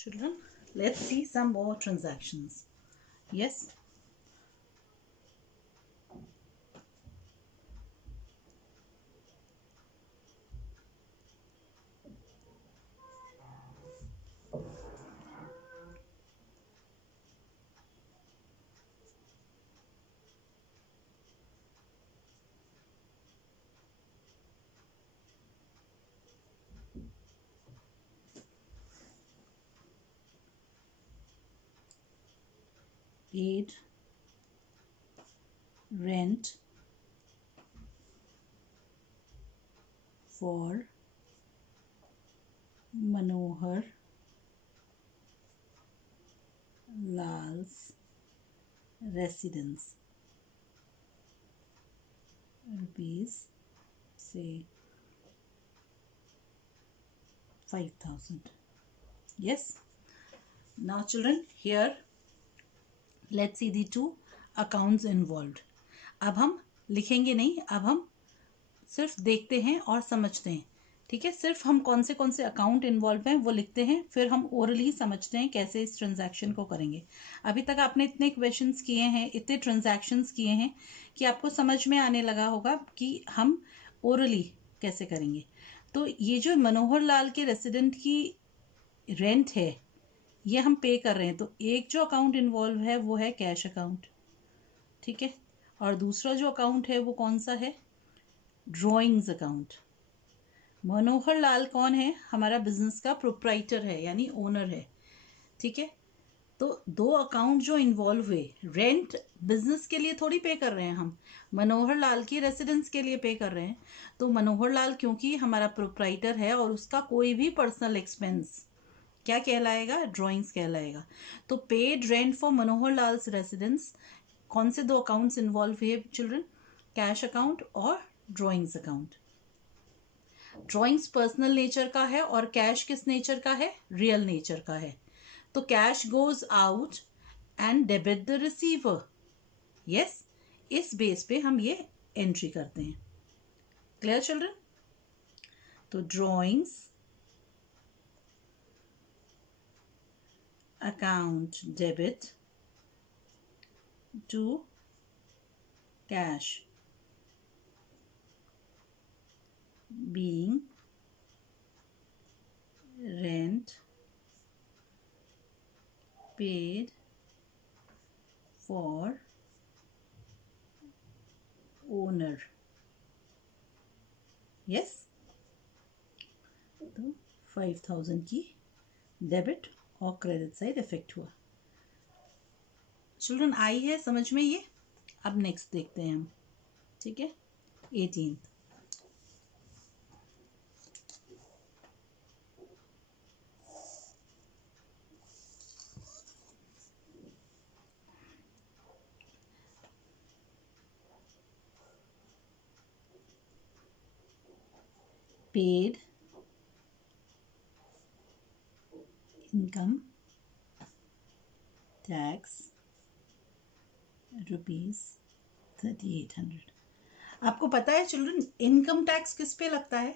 Children, let's see some more transactions. Yes. Paid rent for Manohar Lal's residence. Rupees, say 5,000. Yes. Now children, here let's see the two accounts involved. अब हम लिखेंगे नहीं, अब हम सिर्फ देखते हैं और समझते हैं. ठीक है, सिर्फ हम कौन से अकाउंट इन्वॉल्व हैं वो लिखते हैं, फिर हम ओरली समझते हैं कैसे इस ट्रांजैक्शन को करेंगे. अभी तक आपने इतने क्वेश्चंस किए हैं, इतने ट्रांजैक्शंस किए हैं कि आपको समझ में आने लगा होगा कि हम ओरली कैसे करेंगे. तो ये जो मनोहर लाल के रेसिडेंट की रेंट है ये हम पे कर रहे हैं, तो एक जो अकाउंट इन्वॉल्व है वो है कैश अकाउंट. ठीक है, और दूसरा जो अकाउंट है वो कौन सा है? Drawings account. मनोहर लाल कौन है? हमारा बिजनेस का प्रोप्राइटर है, यानी ओनर है. ठीक है, तो दो अकाउंट जो इन्वॉल्व हुए, रेंट बिजनेस के लिए थोड़ी पे कर रहे हैं हम, मनोहर लाल की रेसिडेंस के लिए पे कर रहे हैं. तो मनोहर लाल क्योंकि हमारा प्रोप्राइटर है और उसका कोई भी पर्सनल एक्सपेंस क्या कहलाएगा? ड्राइंग्स कहलाएगा. तो paid rent for Manohar Lals residence, कौन से दो अकाउंट्स इन्वॉल्व हुए चिल्ड्रन? कैश अकाउंट और drawings account. Drawings personal nature का है और कैश किस नेचर का है? रियल नेचर का है. तो cash goes out and debit the receiver. Yes, इस बेस पे हम ये एंट्री करते हैं. Clear children? तो drawings account debit to cash being rent paid for owner. yes, तो 5,000 की डेबिट और क्रेडिट साइड इफेक्ट हुआ. चिल्ड्रन आई है समझ में ये? अब नेक्स्ट देखते हैं हम. ठीक है, 18th. paid income tax rupees 3,800. आपको पता है चिल्ड्रन इनकम टैक्स किस पे लगता है?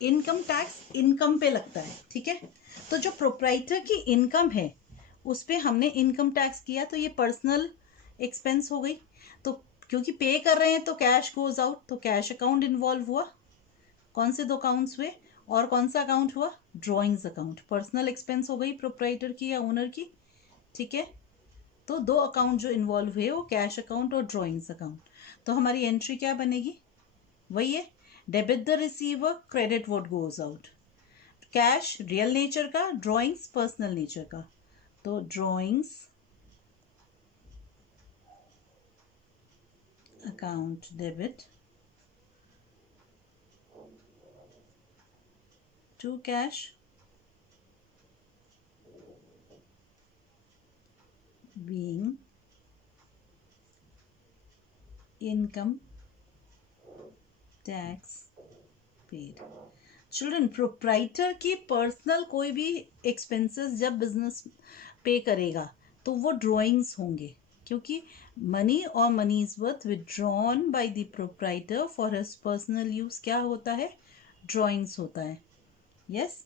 इनकम टैक्स इनकम पे लगता है. ठीक है, तो जो प्रोप्राइटर की इनकम है उस पे हमने इनकम टैक्स किया, तो ये पर्सनल एक्सपेंस हो गई. तो क्योंकि पे कर रहे हैं तो कैश गोज आउट, तो कैश अकाउंट इन्वॉल्व हुआ. कौन से दो अकाउंट्स हुए? और कौन सा अकाउंट हुआ? Drawings account. पर्सनल एक्सपेंस हो गई प्रोप्राइटर की या ओनर की. ठीक है, तो दो अकाउंट जो इन्वॉल्व हुए वो कैश अकाउंट और ड्रॉइंग्स अकाउंट. तो हमारी एंट्री क्या बनेगी? वही है, debit the receiver, credit what goes out. Cash real nature का, ड्रॉइंग्स पर्सनल नेचर का. तो drawings account debit to cash being income tax paid. Children proprietor की पर्सनल कोई भी एक्सपेंसेस जब बिजनेस पे करेगा तो वो ड्रॉइंग्स होंगे, क्योंकि मनी और money is worth withdrawn by the proprietor for his personal use क्या होता है? ड्रॉइंग्स होता है. यस,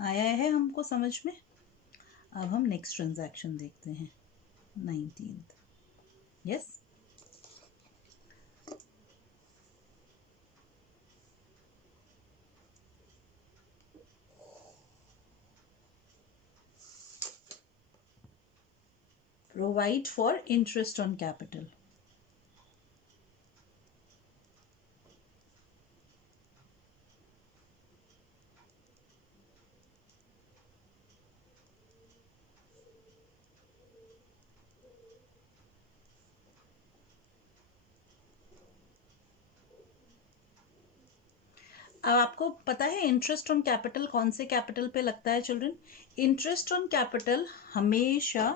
आया है हमको समझ में? अब हम नेक्स्ट ट्रांजैक्शन देखते हैं, 19th। Yes, provide for interest on capital. अब आपको पता है इंटरेस्ट ऑन कैपिटल कौन से कैपिटल पे लगता है चिल्ड्रन? इंटरेस्ट ऑन कैपिटल हमेशा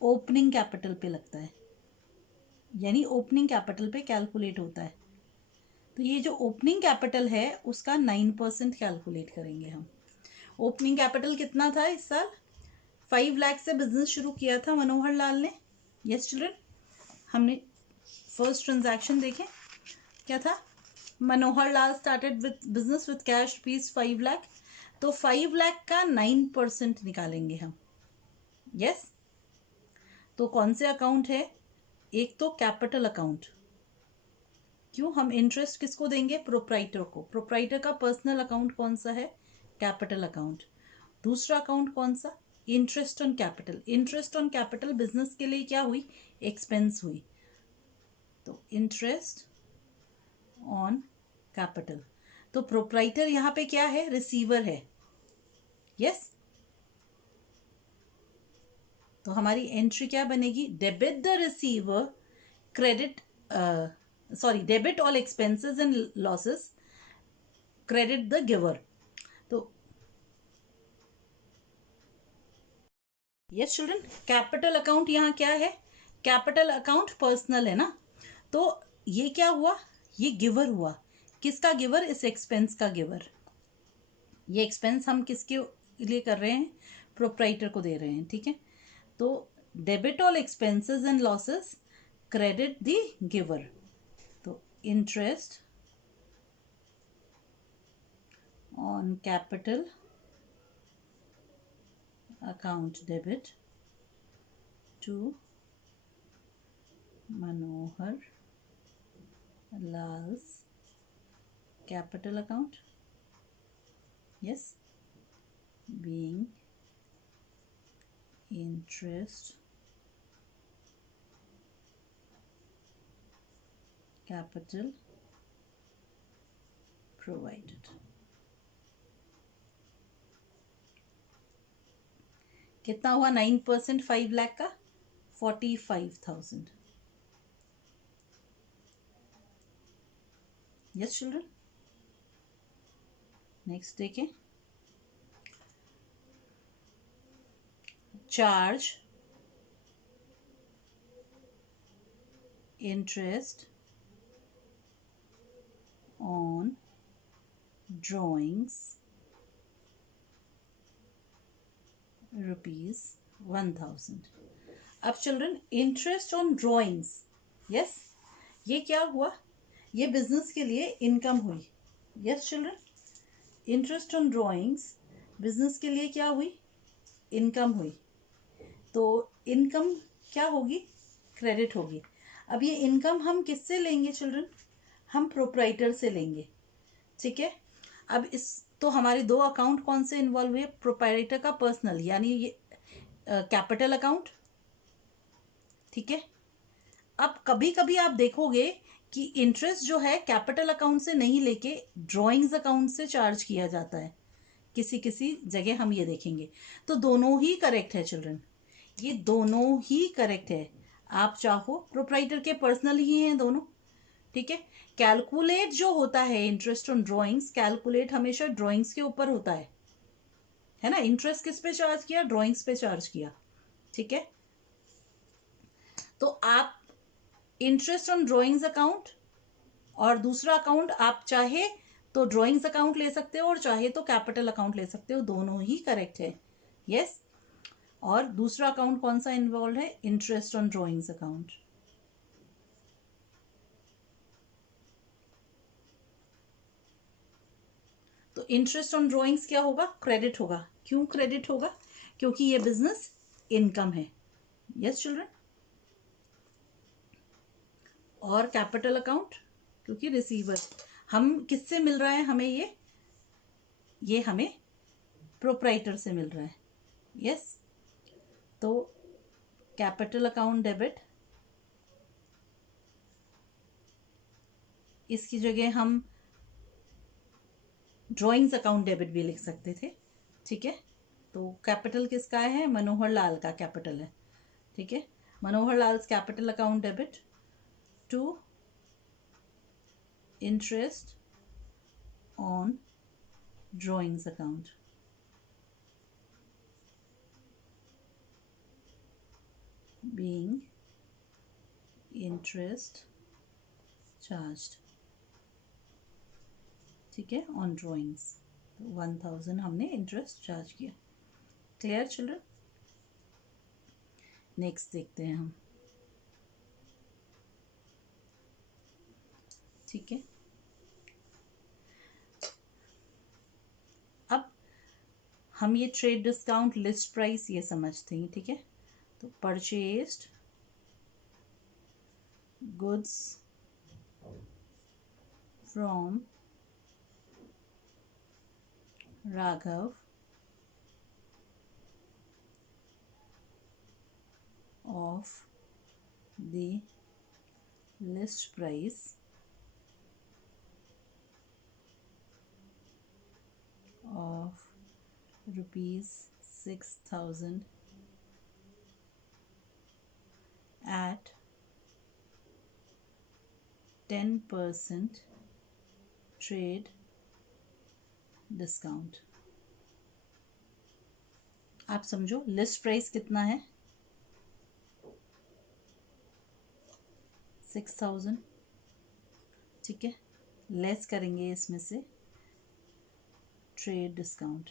ओपनिंग कैपिटल पे लगता है, यानी ओपनिंग कैपिटल पे कैलकुलेट होता है। तो ये जो ओपनिंग कैपिटल है उसका 9% कैलकुलेट करेंगे हम। ओपनिंग कैपिटल कितना था इस साल? 5 लाख से बिजनेस शुरू किया था मनोहर लाल ने। यस चिल्ड्रन, हमने फर्स्ट ट्रांजैक्शन देखे, क्या था? Manohar Lal started with business with cash ₹5 lakh. तो 5 लाख का 9% निकालेंगे हम। यस, तो कौन से अकाउंट है? एक तो कैपिटल अकाउंट। क्यों? हम इंटरेस्ट किसको देंगे? प्रोप्राइटर को। प्रोप्राइटर का पर्सनल अकाउंट कौन सा है? Capital account. दूसरा अकाउंट कौन सा? Interest on capital. Interest on capital business के लिए क्या हुई? एक्सपेंस हुई। तो इंटरेस्ट ऑन कैपिटल। तो प्रोप्राइटर यहाँ पे क्या है? रिसीवर है। यस, तो हमारी एंट्री क्या बनेगी? Debit the receiver, credit, sorry, debit all expenses and losses, credit the giver. तो यस चिल्ड्रन, कैपिटल अकाउंट यहाँ क्या है? कैपिटल अकाउंट पर्सनल है ना, तो ये क्या हुआ? ये गिवर हुआ। किसका गिवर? इस एक्सपेंस का गिवर। ये एक्सपेंस हम किसके लिए कर रहे हैं? प्रोप्राइटर को दे रहे हैं, ठीक है। तो debit all expenses and losses, credit the giver. तो interest on capital account debit to Manohar Lal's capital account, yes, being interest capital provided। कितना हुआ 9% 5 लाख का? 45,000। यस चिल्ड्रन, नेक्स्ट देखें। Charge interest on drawings ₹1,000। अब children, interest on drawings, yes, ये क्या हुआ? ये बिजनेस के लिए इनकम हुई। Yes children, interest on drawings business के लिए क्या हुई? इनकम हुई। तो इनकम क्या होगी? क्रेडिट होगी। अब ये इनकम हम किससे लेंगे चिल्ड्रन? हम प्रोप्राइटर से लेंगे, ठीक है। अब इस तो हमारे दो अकाउंट कौन से इन्वॉल्व हुए? प्रोप्राइटर का पर्सनल, यानी ये कैपिटल अकाउंट, ठीक है। अब कभी कभी आप देखोगे कि इंटरेस्ट जो है कैपिटल अकाउंट से नहीं लेके ड्राइंग्स अकाउंट से चार्ज किया जाता है, किसी किसी जगह हम ये देखेंगे। तो दोनों ही करेक्ट है चिल्ड्रन, ये दोनों ही करेक्ट है। आप चाहो, प्रोप्राइटर के पर्सनल ही हैं दोनों, ठीक है। कैलकुलेट जो होता है इंटरेस्ट ऑन ड्राइंग्स, कैलकुलेट हमेशा ड्राइंग्स के ऊपर होता है ना। इंटरेस्ट किस पे चार्ज किया? ड्राइंग्स पे चार्ज किया, ठीक है। तो आप इंटरेस्ट ऑन ड्राइंग्स अकाउंट और दूसरा अकाउंट आप चाहे तो ड्राइंग्स अकाउंट ले सकते हो और चाहे तो कैपिटल अकाउंट ले सकते हो, दोनों ही करेक्ट है। यस, और दूसरा अकाउंट कौन सा इन्वॉल्व है? Interest on drawings account. तो तो इंटरेस्ट ऑन ड्रॉइंग्स क्या होगा? क्रेडिट होगा। क्यों क्रेडिट होगा? क्योंकि ये बिजनेस इनकम है। Yes children. और कैपिटल अकाउंट, क्योंकि रिसीवर, हम किससे मिल रहा है हमें? ये हमें प्रोप्राइटर से मिल रहा है। यस। तो कैपिटल अकाउंट डेबिट, इसकी जगह हम ड्राइंग्स अकाउंट डेबिट भी लिख सकते थे। ठीक है। तो कैपिटल किसका है? मनोहर लाल का कैपिटल है। ठीक है। Manohar Lal capital account debit to interest on drawings account. Being interest charged. ठीक है, ऑन ड्राइंग्स। 1000 हमने इंटरेस्ट चार्ज किया। Clear children? नेक्स्ट देखते हैं हम। ठीक है। अब हम ये ट्रेड डिस्काउंट, लिस्ट प्राइस ये समझते हैं। ठीक है। तो purchased goods from Raghav of the list price of ₹6,000 at 10% trade discount। आप समझो लिस्ट प्राइस कितना है? 6,000। ठीक है। लेस करेंगे इसमें से ट्रेड डिस्काउंट।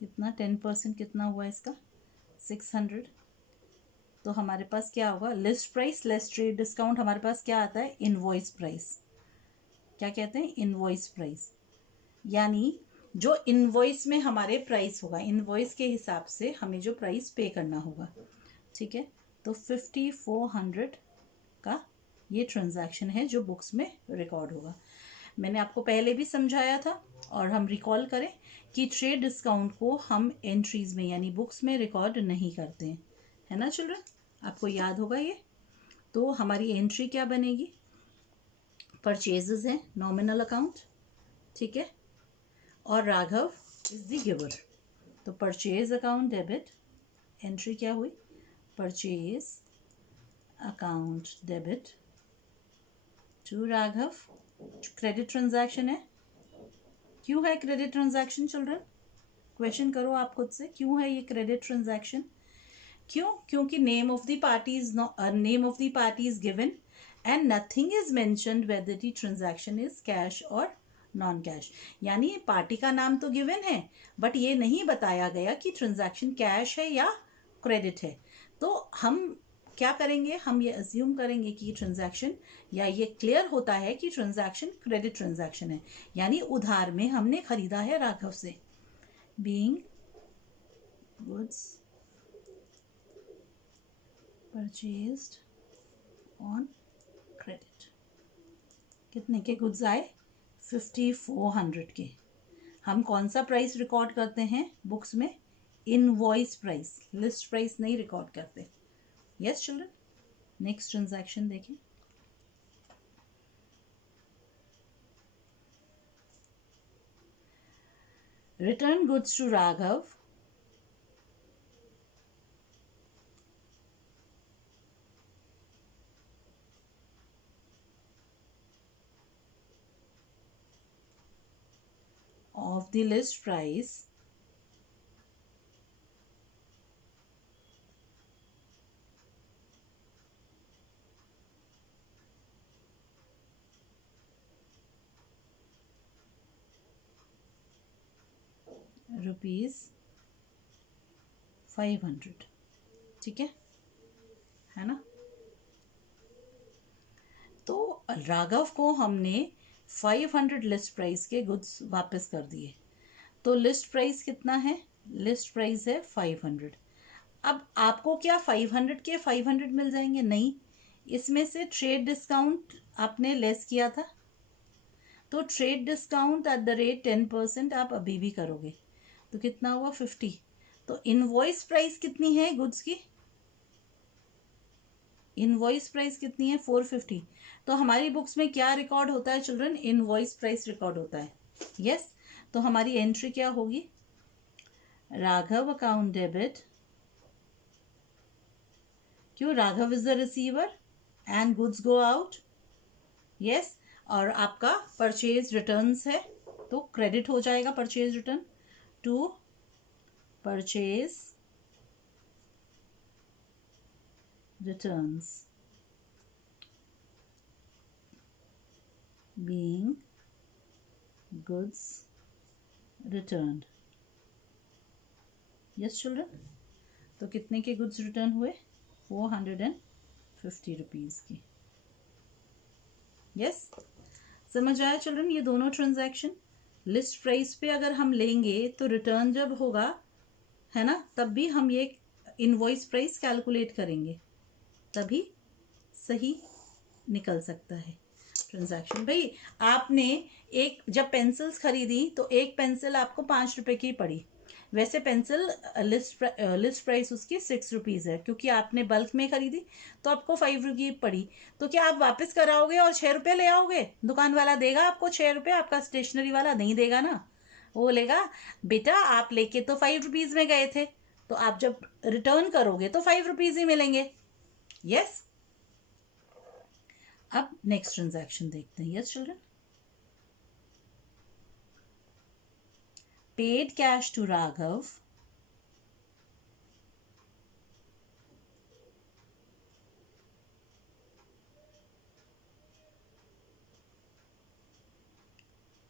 कितना? 10% कितना हुआ इसका? 600। तो हमारे पास क्या होगा? List price less trade discount. हमारे पास क्या आता है? Invoice price. क्या कहते हैं? Invoice price. यानी जो इनवॉइस में हमारे प्राइस होगा, इनवॉइस के हिसाब से हमें जो प्राइस पे करना होगा। ठीक है। तो 5400 का ये ट्रांजैक्शन है जो बुक्स में रिकॉर्ड होगा। मैंने आपको पहले भी समझाया था, और हम रिकॉल करें कि ट्रेड डिस्काउंट को हम एंट्रीज में यानी बुक्स में रिकॉर्ड नहीं करते हैं, है ना चिल्ड्रन? आपको याद होगा ये। तो हमारी एंट्री क्या बनेगी? परचेजेस है, नॉमिनल अकाउंट। ठीक है। और राघव इज द गिवर। तो परचेज अकाउंट डेबिट, एंट्री क्या हुई? Purchase account debit to Raghav. Credit transaction है। क्यों है क्रेडिट ट्रांजैक्शन चिल्ड्रन? क्वेश्चन करो आप खुद से, क्यों है ये क्रेडिट ट्रांजैक्शन? क्यों? क्योंकि name of the party is given and nothing is mentioned whether the transaction is cash और नॉन कैश। यानी पार्टी का नाम तो गिवन है, बट ये नहीं बताया गया कि ट्रांजैक्शन कैश है या क्रेडिट है। तो हम क्या करेंगे? हम ये अज्यूम करेंगे कि ट्रांजैक्शन, या ये क्लियर होता है कि ट्रांजैक्शन क्रेडिट ट्रांजैक्शन है, यानी उधार में हमने खरीदा है राघव से। Being goods purchased on credit. कितने के गुड्स आए? 5400 के। हम कौन सा प्राइस रिकॉर्ड करते हैं बुक्स में? इनवॉइस प्राइस, लिस्ट प्राइस नहीं रिकॉर्ड करते। Yes children. नेक्स्ट ट्रांजैक्शन देखें। Return goods to Raghav of the list price ₹500। ठीक है ना? तो राघव को हमने 500 लिस्ट प्राइस के गुड्स वापस कर दिए, तो लिस्ट प्राइस कितना है? लिस्ट प्राइस है 500। अब आपको क्या 500 के 500 मिल जाएंगे? नहीं, इसमें से ट्रेड डिस्काउंट आपने लेस किया था, तो trade discount at the rate 10% आप अभी भी करोगे, तो कितना हुआ? 50। तो इनवॉइस प्राइस कितनी है गुड्स की? इनवॉइस प्राइस कितनी है? 450। तो हमारी बुक्स में क्या रिकॉर्ड होता है चिल्ड्रन? इनवॉइस प्राइस रिकॉर्ड होता है। यस, तो हमारी एंट्री क्या होगी? राघव अकाउंट डेबिट, क्यों? Raghav is the receiver and goods go out. Yes, और आपका परचेज रिटर्न्स है, तो क्रेडिट हो जाएगा purchase return to purchase returns being goods returned. Yes children, तो कितने के गुड्स रिटर्न हुए? 450 रुपीज़ की। यस, समझ आया चिल्ड्रन? ये दोनों ट्रांजैक्शन लिस्ट प्राइस पे अगर हम लेंगे तो रिटर्न जब होगा, है ना, तब भी हम ये इनवॉइस प्राइस कैलकुलेट करेंगे, तभी सही निकल सकता है ट्रांजैक्शन। भाई आपने एक जब पेंसिल्स खरीदी तो एक पेंसिल आपको 5 रुपए की पड़ी, वैसे पेंसिल लिस्ट प्राइस उसकी 6 रुपीज़ है, क्योंकि आपने बल्क में खरीदी तो आपको 5 रुपये पड़ी। तो क्या आप वापस कराओगे और 6 रुपये ले आओगे? दुकान वाला देगा आपको 6 रुपये? आपका स्टेशनरी वाला नहीं देगा ना। वो बोलेगा बेटा आप लेके तो 5 रुपीज़ में गए थे, तो आप जब रिटर्न करोगे तो 5 रुपीज़ ही मिलेंगे। यस, अब नेक्स्ट ट्रांजैक्शन देखते हैं। Yes children, paid cash to Raghav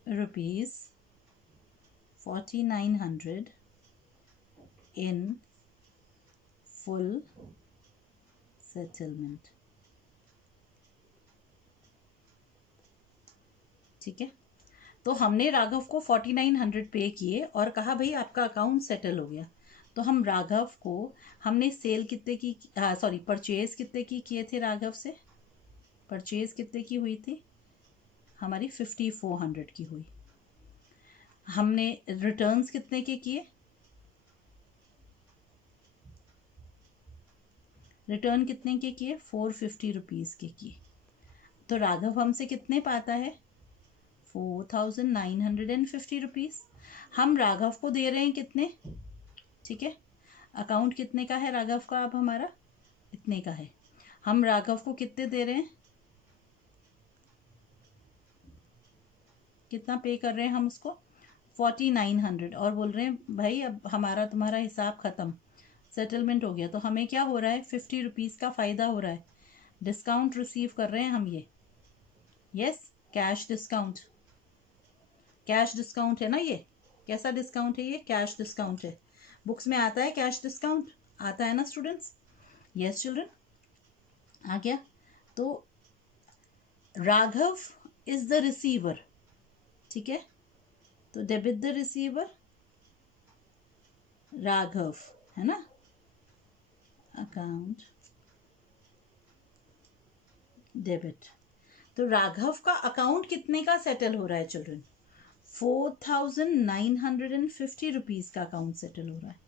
rupees 4900 in full settlement। ठीक है, तो हमने राघव को 4900 पे किए और कहा भाई आपका अकाउंट सेटल हो गया। तो हम राघव को, हमने सेल कितने की, सॉरी परचेज कितने की किए थे राघव से? परचेज कितने की हुई थी हमारी? 5400 की हुई। हमने रिटर्न्स कितने के किए? रिटर्न कितने के किए? 450 रुपीज़ के किए। तो राघव हमसे कितने पाता है? 4950 रुपीज़। हम राघव को दे रहे हैं कितने? ठीक है, अकाउंट कितने का है राघव का? अब हमारा इतने का है। हम राघव को कितने दे रहे हैं? कितना पे कर रहे हैं हम उसको? 4900, और बोल रहे हैं भाई अब हमारा तुम्हारा हिसाब ख़त्म, सेटलमेंट हो गया। तो हमें क्या हो रहा है? 50 रुपीज़ का फ़ायदा हो रहा है, डिस्काउंट रिसीव कर रहे हैं हम ये। Yes, cash discount, cash discount है ना ये। कैसा डिस्काउंट है ये? कैश डिस्काउंट है। बुक्स में आता है कैश डिस्काउंट, आता है ना स्टूडेंट्स? यस चिल्ड्रन, आ गया। तो राघव इज द रिसीवर, ठीक है, तो डेबिट द रिसीवर राघव, है ना, अकाउंट डेबिट। तो राघव का अकाउंट कितने का सेटल हो रहा है चिल्ड्रन? 4950 रुपीज़ का अकाउंट सेटल हो रहा है।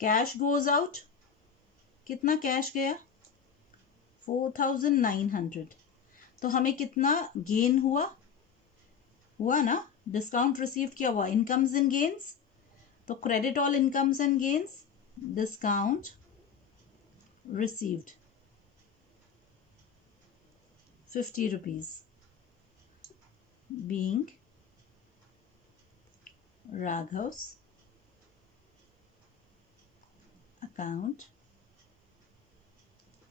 कैश गोज आउट, कितना कैश गया? 4900। तो हमें कितना गेन हुआ? हुआ ना, डिस्काउंट रिसीव किया हुआ, इनकम्स एंड गेन्स। तो credit all incomes and gains, discount received 50 rupees being Raghav's account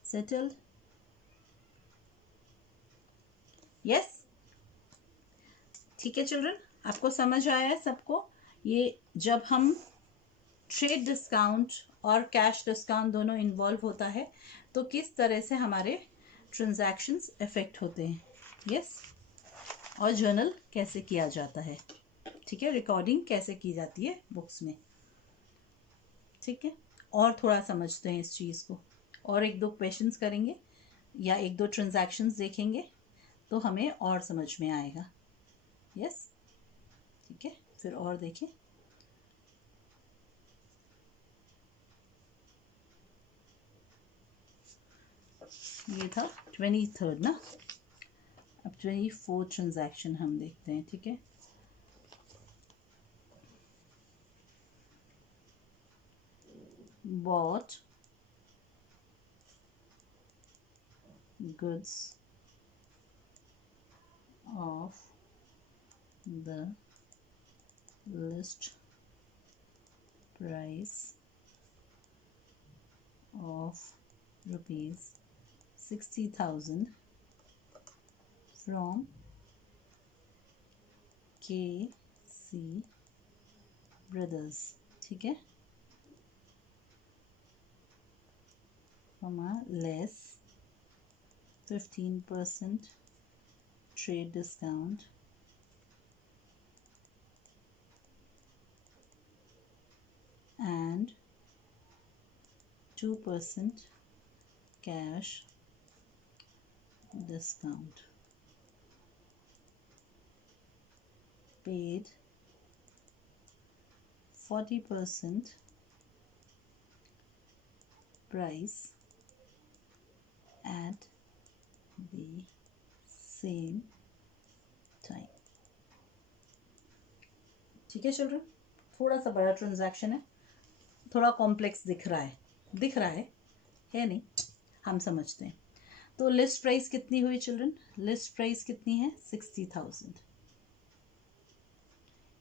settled। Yes, ठीक है चिल्ड्रन, आपको समझ आया है सबको? ये जब हम ट्रेड डिस्काउंट और कैश डिस्काउंट दोनों इन्वॉल्व होता है तो किस तरह से हमारे ट्रांजैक्शंस इफेक्ट होते हैं। यस, और जर्नल कैसे किया जाता है, ठीक है, रिकॉर्डिंग कैसे की जाती है बुक्स में, ठीक है। और थोड़ा समझते हैं इस चीज़ को, और एक दो क्वेश्चंस करेंगे या एक दो ट्रांजैक्शंस देखेंगे तो हमें और समझ में आएगा। यस, ठीक है, फिर और देखें। ये था 23rd ना, अब 24th ट्रांजैक्शन हम देखते हैं, ठीक है। bought goods of the list price of rupees 60,000 from KC Brothers, ठीक है, less 15% trade discount and 2% cash discount, paid 40% price at the same time, ठीक है चिल्ड्रन। थोड़ा सा बड़ा ट्रांजैक्शन है, थोड़ा कॉम्प्लेक्स दिख रहा है नहीं, हम समझते हैं। तो लिस्ट प्राइस कितनी हुई चिल्ड्रन, लिस्ट प्राइस कितनी है 60,000,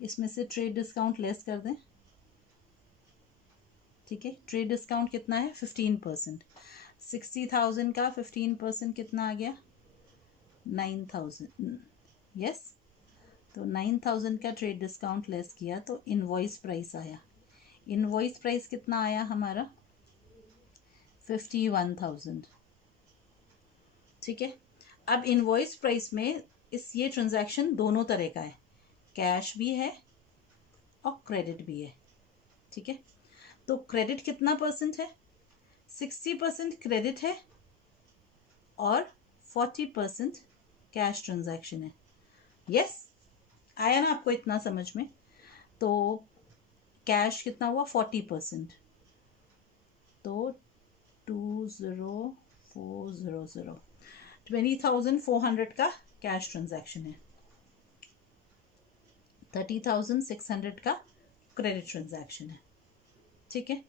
इसमें से ट्रेड डिस्काउंट लेस कर दें, ठीक है। ट्रेड डिस्काउंट कितना है 15%, 60,000 का 15% कितना आ गया 9,000, यस। तो 9,000 का ट्रेड डिस्काउंट लेस किया तो इनवॉइस प्राइस आया, इनवॉइस प्राइस कितना आया हमारा 51,000, ठीक है। अब इनवॉइस प्राइस में ये ट्रांजैक्शन दोनों तरह का है, कैश भी है और क्रेडिट भी है, ठीक है। तो क्रेडिट कितना परसेंट है 60% क्रेडिट है और 40% कैश ट्रांजैक्शन है। यस, आया ना आपको इतना समझ में। तो कैश कितना हुआ 40%, तो 20400 20,400 का कैश ट्रांजैक्शन है, 30,600 का क्रेडिट ट्रांजैक्शन है, ठीक है।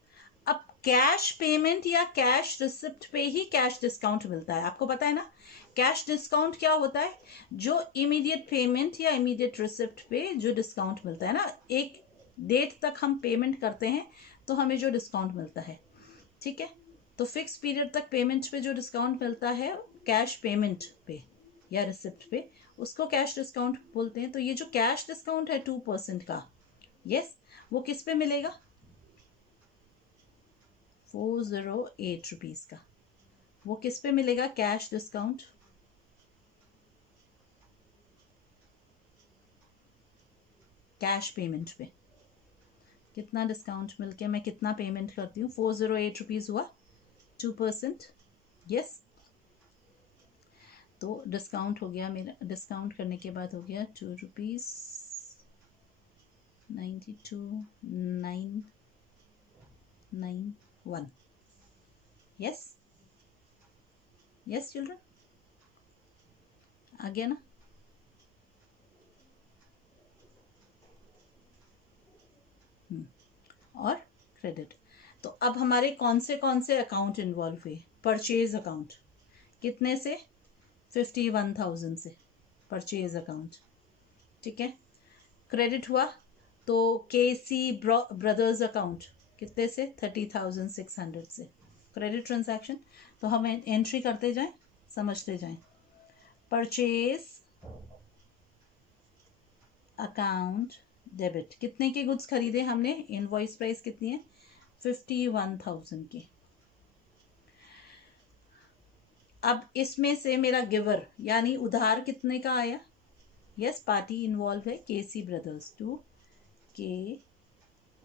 अब कैश पेमेंट या कैश रिसिप्ट पे ही कैश डिस्काउंट मिलता है, आपको पता है ना। कैश डिस्काउंट क्या होता है, जो इमीडिएट पेमेंट या इमीडिएट रिसिप्ट पे जो डिस्काउंट मिलता है ना, एक डेट तक हम पेमेंट करते हैं तो हमें जो डिस्काउंट मिलता है, ठीक है। तो फिक्स पीरियड तक पेमेंट पे जो डिस्काउंट मिलता है कैश पेमेंट पे या रिसिप्ट पे, उसको कैश डिस्काउंट बोलते हैं। तो ये जो कैश डिस्काउंट है 2% का, यस, वो किस पे मिलेगा 408 रुपीज़ का, वो किस पे मिलेगा कैश डिस्काउंट, कैश पेमेंट पे। कितना डिस्काउंट मिलके मैं कितना पेमेंट करती हूँ 408 रुपीज़ हुआ 2%, यस। तो डिस्काउंट हो गया मेरा, डिस्काउंट करने के बाद हो गया 2 रुपीज़ 92,991, यस, यस चिल्ड्रन, आ गया ना। और क्रेडिट। तो अब हमारे कौन से अकाउंट इन्वॉल्व हुए, परचेज अकाउंट, कितने से 51,000 से परचेज अकाउंट, ठीक है। क्रेडिट हुआ तो केसी ब्रदर्स अकाउंट कितने से 30,600 से क्रेडिट ट्रांजैक्शन। तो हम एंट्री करते जाएं, समझते जाएं। परचेज अकाउंट डेबिट, कितने के गुड्स खरीदे हमने, इनवॉइस प्राइस कितनी है 51,000 की। अब इसमें से मेरा गिवर यानी उधार कितने का आया? यस, पार्टी इन्वॉल्व है केसी ब्रदर्स, टू के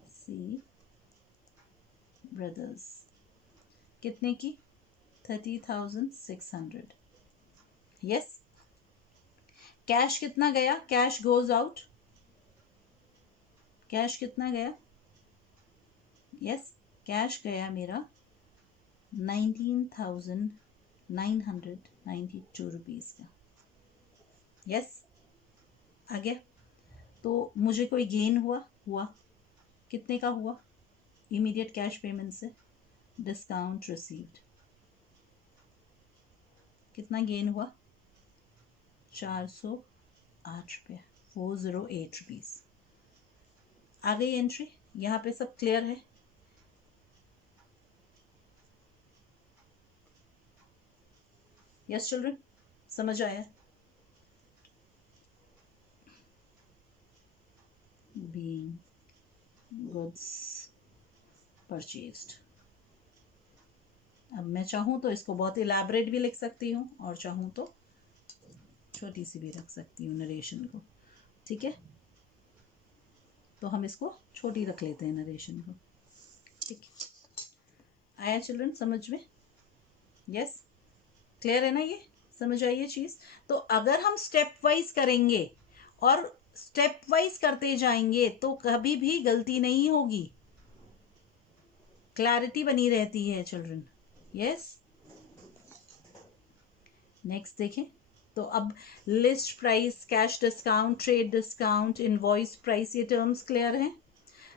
सी ब्रदर्स, कितने की? 30,600। यस। कैश कितना गया? Cash goes out. कैश कितना गया? यस, कैश गया मेरा 19,992 रुपीज़ का। यस, आ गया। तो मुझे कोई गेन हुआ कितने का हुआ? इमीडिएट कैश पेमेंट से डिस्काउंट रिसीव्ड, कितना गेन हुआ? 408 रुपये, 408 रुपीज़। आ गई एंट्री। यहाँ पे सब क्लियर है? यस चिल्ड्रन, समझ आया? being goods purchased। अब मैं चाहूँ तो इसको बहुत इलैबोरेट भी लिख सकती हूँ और चाहूँ तो छोटी सी भी रख सकती हूँ नरेशन को। ठीक है, तो हम इसको छोटी रख लेते हैं नरेशन को। ठीक है, आया चिल्ड्रन समझ में? यस, क्लियर है ना? ये समझ आई ये चीज़? तो अगर हम स्टेप वाइज करेंगे और स्टेप वाइज करते जाएंगे तो कभी भी गलती नहीं होगी, क्लैरिटी बनी रहती है चिल्ड्रन। यस, नेक्स्ट देखें। तो अब list price, cash discount, trade discount, invoice price, ये टर्म्स क्लियर हैं,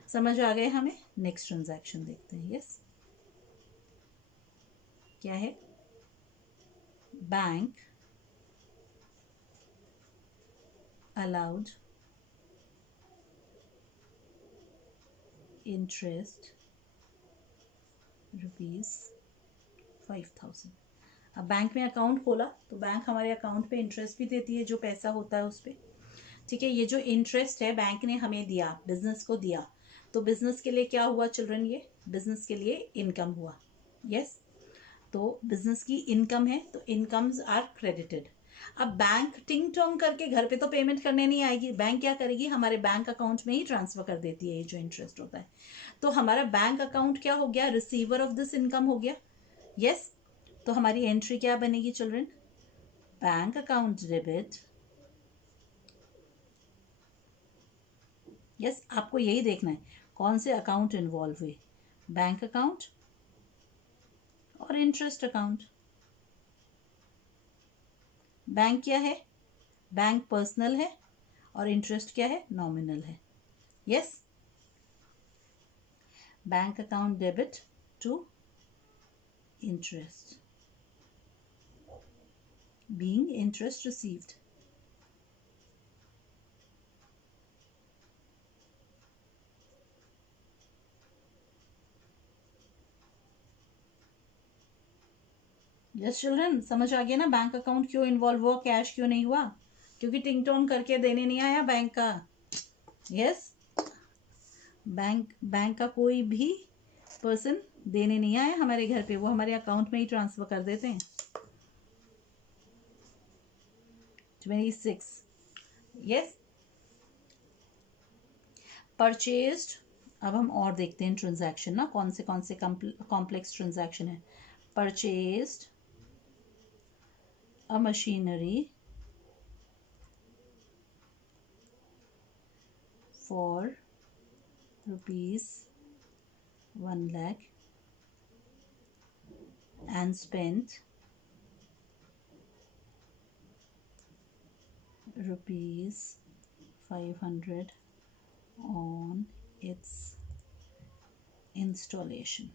समझ आ गए हमें? नेक्स्ट ट्रांजैक्शन देखते हैं। यस, क्या है? Bank allowed interest ₹5,000। अब बैंक में अकाउंट खोला तो बैंक हमारे अकाउंट पे इंटरेस्ट भी देती है, जो पैसा होता है उस पर। ठीक है, ये जो इंटरेस्ट है बैंक ने हमें दिया, बिजनेस को दिया, तो बिजनेस के लिए क्या हुआ चिल्ड्रन? ये बिजनेस के लिए इनकम हुआ। यस, तो बिजनेस की इनकम है तो इनकम्स आर क्रेडिटेड। अब बैंक टिंग टोंग करके घर पे तो पेमेंट करने नहीं आएगी, बैंक क्या करेगी? हमारे बैंक अकाउंट में ही ट्रांसफर कर देती है ये जो इंटरेस्ट होता है। तो हमारा बैंक अकाउंट क्या हो गया? रिसीवर ऑफ दिस इनकम हो गया। यस, तो हमारी एंट्री क्या बनेगी children? Bank account debit. Yes, आपको यही देखना है कौन से अकाउंट इन्वॉल्व हुए, बैंक अकाउंट और इंटरेस्ट अकाउंट। बैंक क्या है? बैंक पर्सनल है और इंटरेस्ट क्या है? नॉमिनल है। Yes, bank account debit to interest, being interest received। Yes children, समझ आ गया ना बैंक अकाउंट क्यों इन्वॉल्व हुआ, कैश क्यों नहीं हुआ? क्योंकि टिंग टोंग करके देने नहीं आया बैंक का। यस, बैंक का कोई भी पर्सन देने नहीं आया हमारे घर पे, वो हमारे अकाउंट में ही ट्रांसफर कर देते हैं। 26। Yes, purchased. अब हम और देखते हैं ट्रांजैक्शन ना, कौन से कॉम्प्लेक्स ट्रांजैक्शन है। Purchased a machinery for ₹1,00,000 and spent ₹500 on its installation।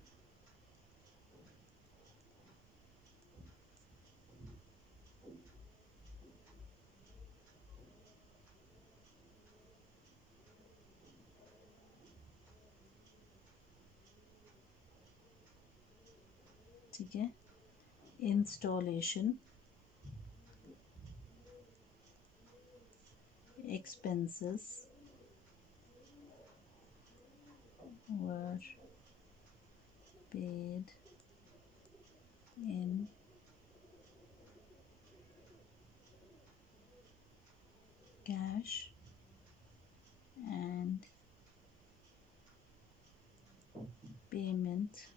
ठीक है, installation expenses were paid in cash and payment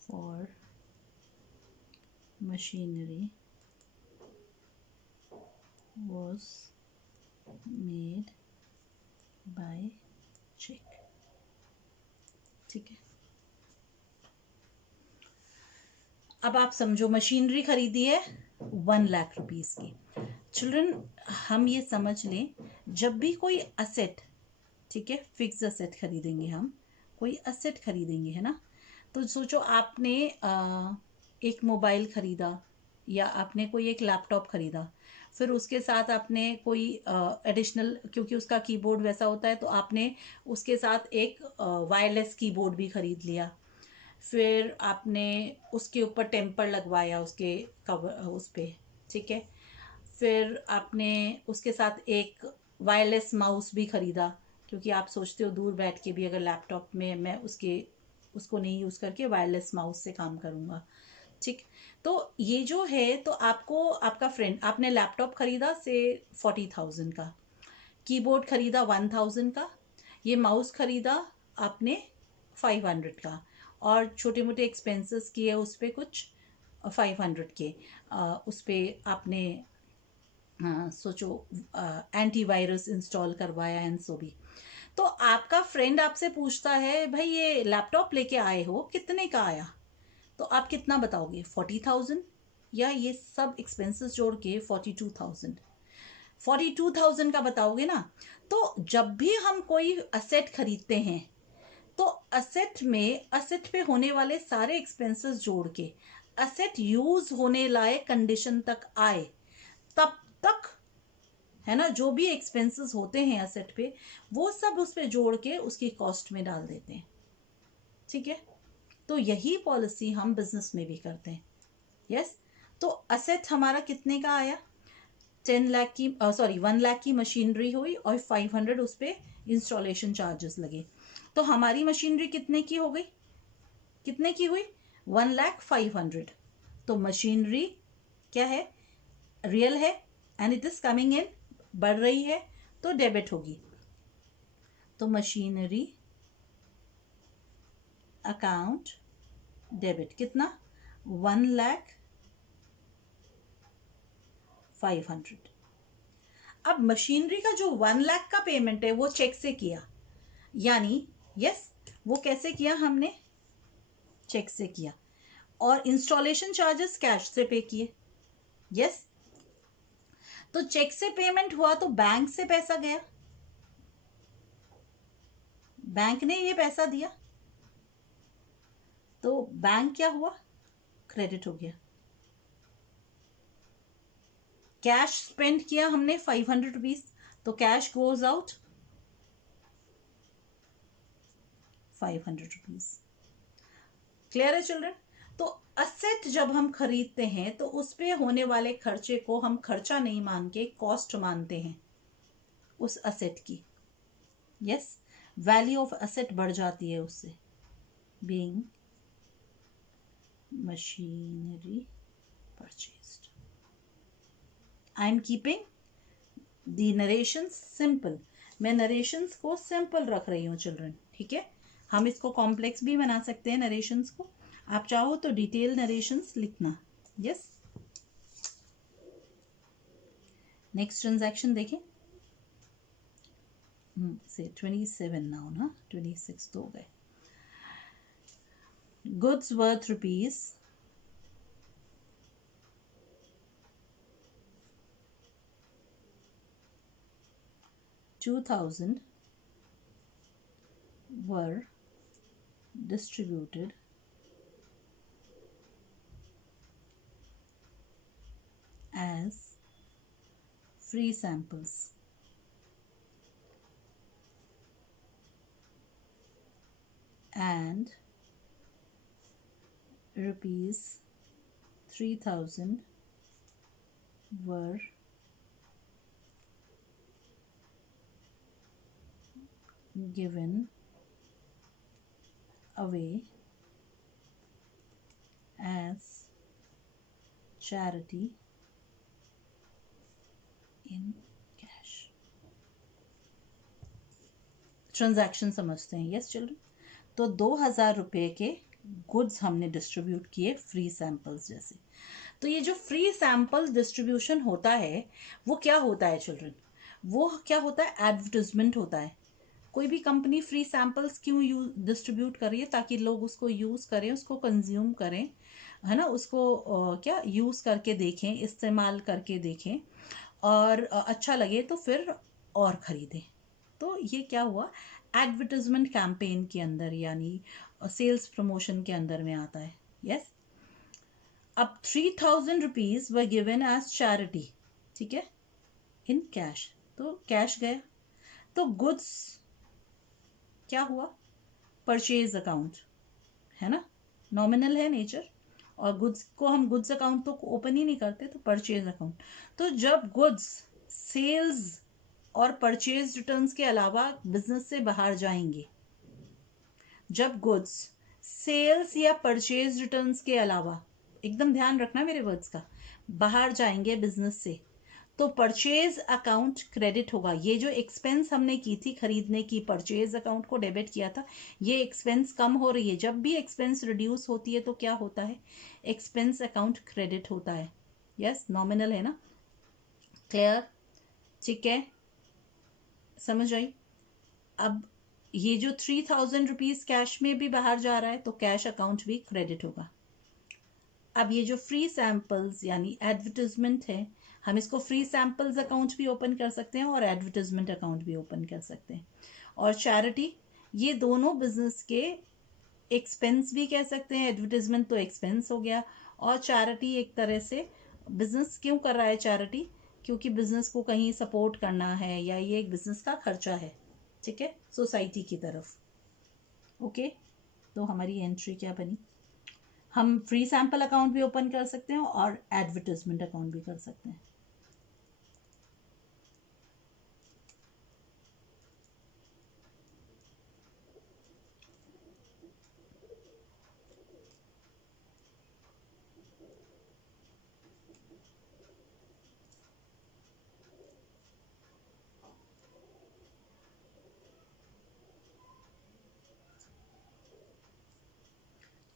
for machinery was made by check. ठीक है, अब आप समझो मशीनरी खरीदी है 1 लाख रुपीस की। चिल्ड्रन, हम ये समझ लें, जब भी कोई असेट, ठीक है, फिक्स असेट खरीदेंगे, हम कोई असेट खरीदेंगे, है ना, तो सोचो आपने एक मोबाइल खरीदा या आपने कोई एक लैपटॉप खरीदा, फिर उसके साथ आपने कोई एडिशनल, क्योंकि उसका कीबोर्ड वैसा होता है, तो आपने उसके साथ एक वायरलेस कीबोर्ड भी खरीद लिया। फिर आपने उसके ऊपर टेम्पर लगवाया उसके कवर उस पर, ठीक है। फिर आपने उसके साथ एक वायरलेस माउस भी ख़रीदा, क्योंकि आप सोचते हो दूर बैठ के भी अगर लैपटॉप में मैं उसको नहीं यूज़ करके वायरलेस माउस से काम करूँगा, ठीक। तो ये जो है, तो आपको आपका फ्रेंड, आपने लैपटॉप ख़रीदा से 40,000 का, कीबोर्ड ख़रीदा 1,000 का, ये माउस ख़रीदा आपने 500 का, और छोटे मोटे एक्सपेंसेस किए उस पर कुछ 500 के, उस पर आपने सोचो एंटीवायरस इंस्टॉल करवाया एंड सो भी। तो आपका फ्रेंड आपसे पूछता है, भाई ये लैपटॉप लेके आए हो, कितने का आया? तो आप कितना बताओगे, 40,000 या ये सब एक्सपेंसेस जोड़ के 42,000? 42,000 का बताओगे ना। तो जब भी हम कोई असेट खरीदते हैं, तो असेट पे होने वाले सारे एक्सपेंसेस जोड़ के असेट यूज होने लायक कंडीशन तक आए, तब तक, है ना, जो भी एक्सपेंसेस होते हैं असेट पे, वो सब उस पे जोड़ के उसकी कॉस्ट में डाल देते हैं, ठीक है। तो यही पॉलिसी हम बिजनेस में भी करते हैं। यस, तो असेट हमारा कितने का आया, 10 लाख की, सॉरी 1 लाख की मशीनरी हुई और 500 उस पर इंस्टॉलेशन चार्जेस लगे, तो हमारी मशीनरी कितने की हो गई, कितने की हुई, 1,05,000। तो मशीनरी क्या है, रियल है, and it is coming in, बढ़ रही है, तो डेबिट होगी। तो मशीनरी अकाउंट डेबिट कितना, 1,05,000। अब मशीनरी का जो 1 लाख का पेमेंट है वो चेक से किया, यानी यस, वो कैसे किया, हमने चेक से किया, और इंस्टॉलेशन चार्जेस कैश से पे किए। यस, तो चेक से पेमेंट हुआ तो बैंक से पैसा गया, बैंक ने ये पैसा दिया, तो बैंक क्या हुआ, क्रेडिट हो गया। कैश स्पेंड किया हमने 500 रुपीज, तो cash goes out 500 rupees. Clear है चिल्ड्रन? तो असेट जब हम खरीदते हैं, तो उस पे होने वाले खर्चे को हम खर्चा नहीं मान के कॉस्ट मानते हैं उस असेट की। यस, वैल्यू ऑफ असेट बढ़ जाती है उससे। Being machinery purchased, I am keeping the narration simple. मैं नरेशंस को सिंपल रख रही हूँ चिल्ड्रन, ठीक है। हम इसको कॉम्प्लेक्स भी बना सकते हैं नरेशंस को, आप चाहो तो डिटेल नरेशंस लिखना। यस, नेक्स्ट ट्रांजैक्शन देखें, से 27 नाउ ना, 26 तो हो गए। Goods worth rupees 2,000 were distributed as free samples and rupees 3,000 were given away as charity in transaction समझते हैं। यस चिल्ड्रन, तो 2000 रुपये के गुड्स हमने डिस्ट्रीब्यूट किए फ्री सैंपल्स जैसे। तो ये जो फ्री सैंपल डिस्ट्रीब्यूशन होता है वो क्या होता है चिल्ड्रन, वो क्या होता है, एडवर्टिजमेंट होता है। कोई भी कंपनी फ्री सैंपल्स क्यों डिस्ट्रीब्यूट कर रही है, ताकि लोग उसको यूज़ करें, उसको कंज्यूम करें, है ना, उसको क्या यूज़ करके देखें, इस्तेमाल करके देखें, और अच्छा लगे तो फिर और ख़रीदें। तो ये क्या हुआ, एडवर्टिजमेंट कैंपेन के अंदर, यानी सेल्स प्रमोशन के अंदर में आता है। यस, अब 3000 rupees were given as charity, ठीक है, इन कैश। तो कैश गया, तो गुड्स क्या हुआ, परचेज अकाउंट, है ना, नॉमिनल है नेचर, और गुड्स को हम गुड्स अकाउंट तो ओपन ही नहीं करते, तो परचेज अकाउंट। तो जब गुड्स सेल्स और परचेज रिटर्न्स के अलावा बिजनेस से बाहर जाएंगे, जब गुड्स सेल्स या परचेज रिटर्न्स के अलावा, एकदम ध्यान रखना मेरे वर्ड्स का, बाहर जाएंगे बिजनेस से, तो परचेज अकाउंट क्रेडिट होगा। ये जो एक्सपेंस हमने की थी खरीदने की, परचेज अकाउंट को डेबिट किया था, ये एक्सपेंस कम हो रही है। जब भी एक्सपेंस रिड्यूस होती है तो क्या होता है, एक्सपेंस अकाउंट क्रेडिट होता है। यस, नॉमिनल है ना, क्लियर, ठीक है, समझ आई। अब ये जो 3000 रुपीज कैश में भी बाहर जा रहा है, तो कैश अकाउंट भी क्रेडिट होगा। अब ये जो फ्री सैंपल्स यानी एडवर्टिजमेंट है, हम इसको फ्री सैंपल्स अकाउंट भी ओपन कर सकते हैं और एडवर्टिजमेंट अकाउंट भी ओपन कर सकते हैं। और चैरिटी, ये दोनों बिजनेस के एक्सपेंस भी कह सकते हैं। एडवर्टिजमेंट तो एक्सपेंस हो गया, और चैरिटी एक तरह से, बिजनेस क्यों कर रहा है चैरिटी, क्योंकि बिजनेस को कहीं सपोर्ट करना है, या ये एक बिजनेस का खर्चा है, ठीक है, सोसाइटी की तरफ। ओके, तो हमारी एंट्री क्या बनी, हम फ्री सैंपल अकाउंट भी ओपन कर सकते हैं और एडवर्टाइजमेंट अकाउंट भी कर सकते हैं।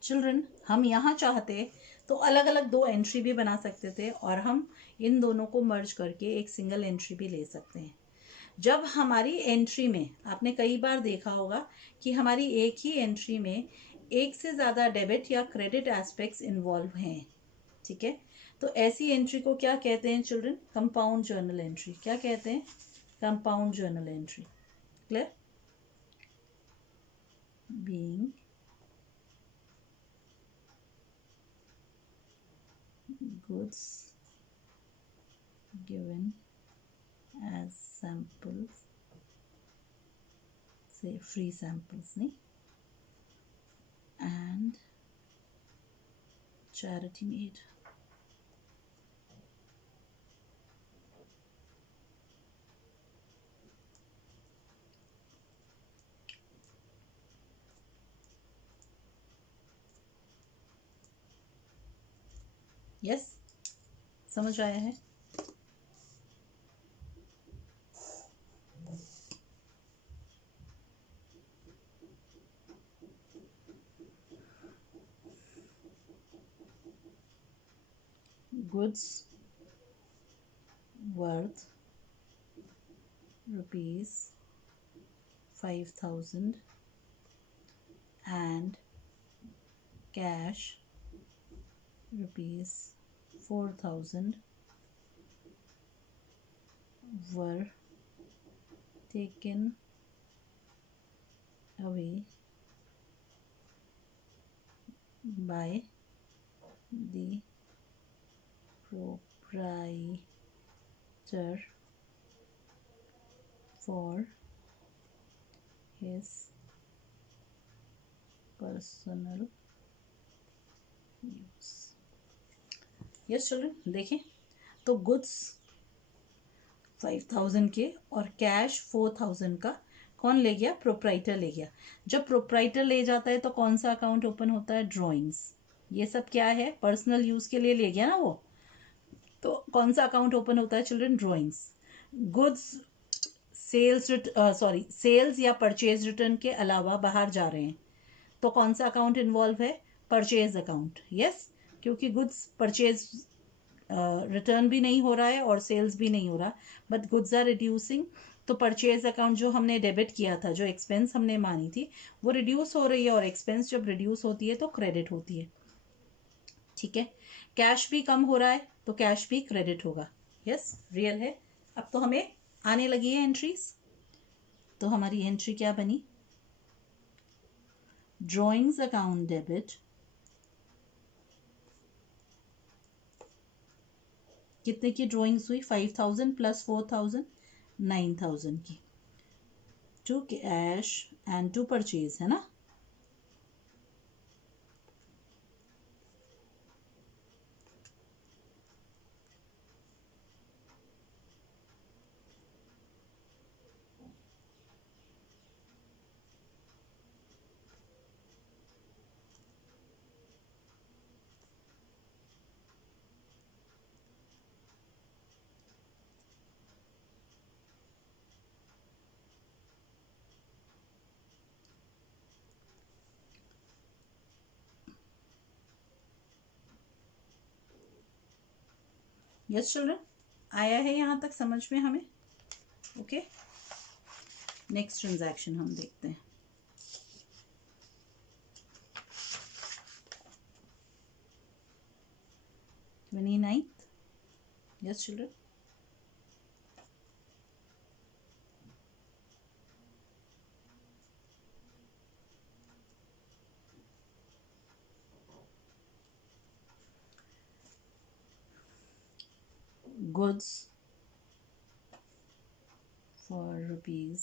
चिल्ड्रन, हम यहाँ चाहते तो अलग अलग दो एंट्री भी बना सकते थे, और हम इन दोनों को मर्ज करके एक सिंगल एंट्री भी ले सकते हैं। जब हमारी एंट्री में, आपने कई बार देखा होगा कि हमारी एक ही एंट्री में एक से ज़्यादा डेबिट या क्रेडिट एस्पेक्ट्स इन्वॉल्व हैं, ठीक है, तो ऐसी एंट्री को क्या कहते हैं चिल्ड्रन, कंपाउंड जर्नल एंट्री। क्या कहते हैं, compound journal entry. Clear, being goods given as samples, say free samples नहीं, and charity made. यस, समझ आया है। Goods worth rupees 5000 and cash rupees 4000 were taken away by the proprietor for his personal use. Yes children, देखें तो goods 5000 के और cash 4000 का कौन ले गया, प्रोप्राइटर ले गया। जब प्रोप्राइटर ले जाता है तो कौन सा अकाउंट ओपन होता है, ड्रॉइंग्स। ये सब क्या है, पर्सनल यूज के लिए ले गया ना वो, तो कौन सा अकाउंट ओपन होता है चिल्ड्रन, ड्रॉइंग्स। गुड्स सेल्स या परचेज रिटर्न के अलावा बाहर जा रहे हैं तो कौन सा अकाउंट इन्वॉल्व है? Purchase account. यस, क्योंकि गुड्स परचेज रिटर्न भी नहीं हो रहा है और सेल्स भी नहीं हो रहा, बट गुड्स आर रिड्यूसिंग। तो परचेज अकाउंट जो हमने डेबिट किया था, जो एक्सपेंस हमने मानी थी, वो रिड्यूस हो रही है, और एक्सपेंस जब रिड्यूस होती है तो क्रेडिट होती है। ठीक है, कैश भी कम हो रहा है तो कैश भी क्रेडिट होगा। यस, रियल है। अब तो हमें आने लगी है एंट्रीज। तो हमारी एंट्री क्या बनी? ड्रॉइंग्स अकाउंट डेबिट, कितने की ड्रॉइंग्स हुई? 5000 प्लस 4000, 9000 की, to cash and to purchase, है ना। यस चिल्ड्रन, आया है यहाँ तक समझ में हमें? ओके, नेक्स्ट ट्रांजैक्शन हम देखते हैं। 29th। Yes children, goods for rupees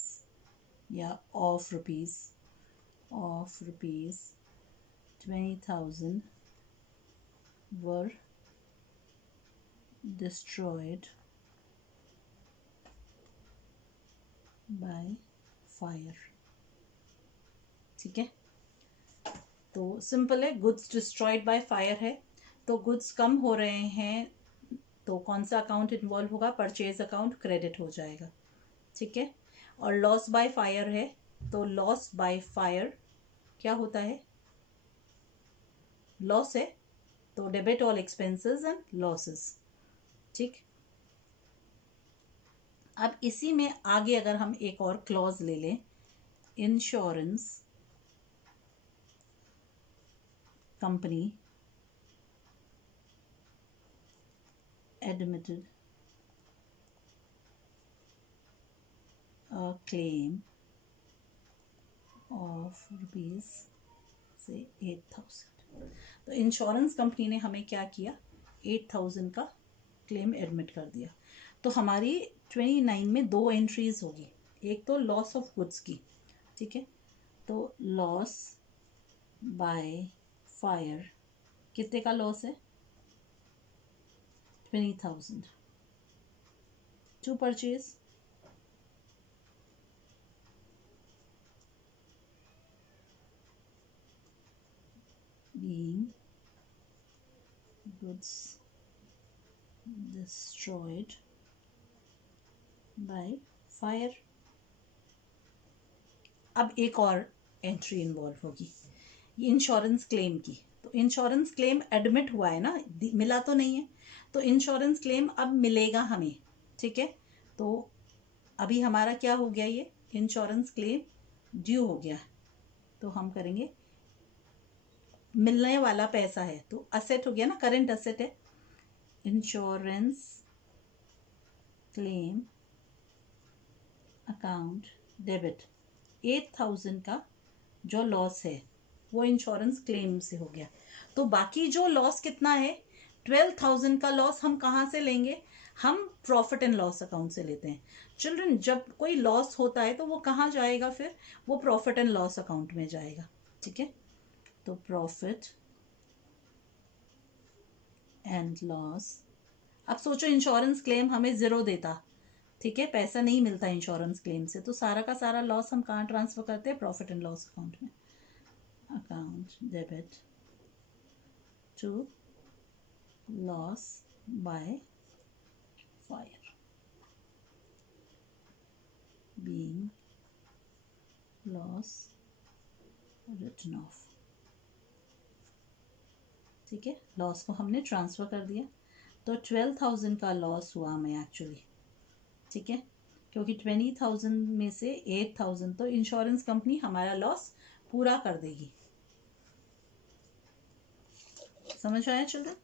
या of rupees 20,000 were destroyed by fire। ठीक है, तो सिंपल है, गुड्स डिस्ट्रॉयड बाय फायर है, तो गुड्स कम हो रहे हैं तो कौन सा अकाउंट इन्वॉल्व होगा? परचेज अकाउंट, क्रेडिट हो जाएगा। ठीक है, और लॉस बाय फायर है, तो लॉस बाय फायर क्या होता है? लॉस है, तो debit all expenses and losses. ठीक, अब इसी में आगे अगर हम एक और क्लॉज ले लें, insurance company admitted a claim of rupees से 8,000। तो इंश्योरेंस कंपनी ने हमें क्या किया? 8,000 का क्लेम एडमिट कर दिया। तो हमारी 29 में दो एंट्रीज होगी, एक तो लॉस ऑफ गुड्स की। ठीक है, तो लॉस बाय फायर कितने का लॉस है? 20,000 to purchase, being goods destroyed by fire। अब एक और एंट्री इन्वॉल्व होगी इंश्योरेंस क्लेम की। तो इंश्योरेंस क्लेम एडमिट हुआ है ना, मिला तो नहीं है, तो इंश्योरेंस क्लेम अब मिलेगा हमें। ठीक है, तो अभी हमारा क्या हो गया? ये इंश्योरेंस क्लेम ड्यू हो गया, तो हम करेंगे मिलने वाला पैसा है, तो असेट हो गया ना, करंट असेट है। इंश्योरेंस क्लेम अकाउंट डेबिट, 8,000 का जो लॉस है वो इंश्योरेंस क्लेम से हो गया। तो बाकी जो लॉस कितना है? 12,000 का लॉस हम कहाँ से लेंगे? हम प्रॉफिट एंड लॉस अकाउंट से लेते हैं। चिल्ड्रन, जब कोई लॉस होता है तो वो कहाँ जाएगा? फिर वो प्रॉफिट एंड लॉस अकाउंट में जाएगा। ठीक है, तो प्रॉफिट एंड लॉस। अब सोचो इंश्योरेंस क्लेम हमें ज़ीरो देता, ठीक है, पैसा नहीं मिलता इंश्योरेंस क्लेम से, तो सारा का सारा लॉस हम कहाँ ट्रांसफ़र करते हैं? प्रॉफिट एंड लॉस अकाउंट में। Account debit to loss by fire, being loss written off। ठीक है, लॉस को हमने ट्रांसफ़र कर दिया, तो 12,000 का लॉस हुआ हमें एक्चुअली। ठीक है, क्योंकि 20,000 में से 8,000 तो इंश्योरेंस कंपनी हमारा लॉस पूरा कर देगी। समझ आया चिल्ड्रन?